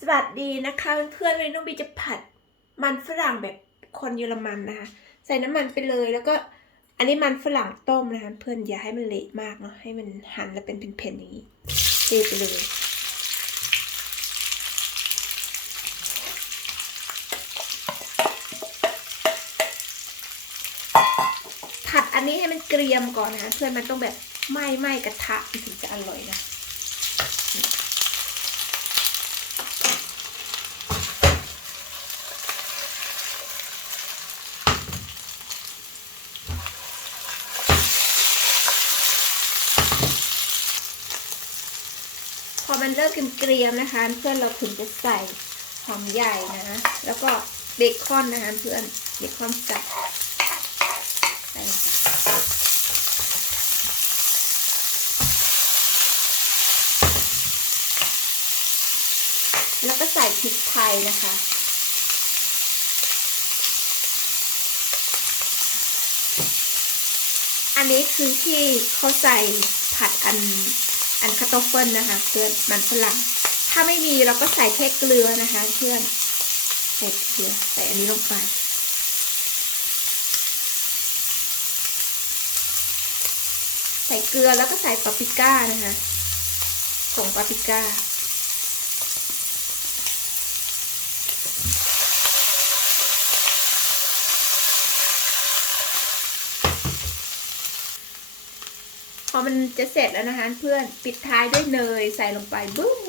สวัสดีนะคะเพื่อนๆวันนี้น้องบีจะผัดมันฝรั่งแบบคนเยอรมันนะคะใส่น้ำมันไปเลยแล้วก็อันนี้มันฝรั่งต้มนะคะเพื่อนอย่าให้มันเละมากเนาะให้มันหั่นแล้วเป็นแผ่นๆอย่างนี้เทไปเลยผัดอันนี้ให้มันเกรียมก่อนนะคะเพื่อนมันต้องแบบไหม้ไหม้กระทะถึงจะอร่อยนะ พอมันเริ่มเกรียมๆนะคะ เพื่อนเราถึงจะใส่หอมใหญ่นะ แล้วก็เบคอนนะคะเพื่อนเบคอนสับใส่แล้วก็ใส่พริกไทยนะคะอันนี้คือที่เขาใส่ผัดอัน อันคาโตเฟิลนะคะเพื่อนมันฝรั่งถ้าไม่มีเราก็ใส่แค่เกลือนะคะ เพื่อนใส่เกลือใส่อันนี้ลงไปใส่เกลือแล้วก็ใส่ปาปริก้านะคะผงปาปริก้า อมันจะเสร็จแล้วนะคะเพื่อนปิดท้ายด้วยเนยใส่ลงไปบึ้ม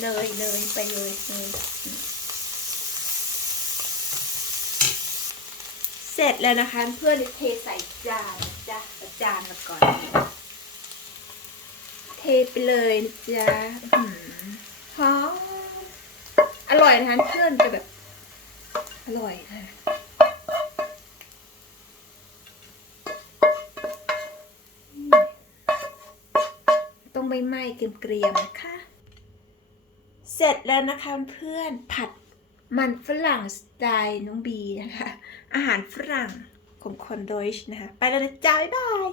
เนยเนยไปเลยเนยเสร็จแล้วนะคะ เพื่อนเทใส่จานจ้ะจานมาก่อน เทไปเลยจ้ะหอหอมอร่อยนะคะเพื่อนจะแบบ อร่อยนะ ไม่ไหม้เกรียมๆนะคะ เสร็จแล้วนะคะเพื่อนผัดมันฝรั่งสไตล์น้องบีนะคะ อาหารฝรั่งของคนโดยชนะคะ ไปแล้วนะจ้าบ๊ายบาย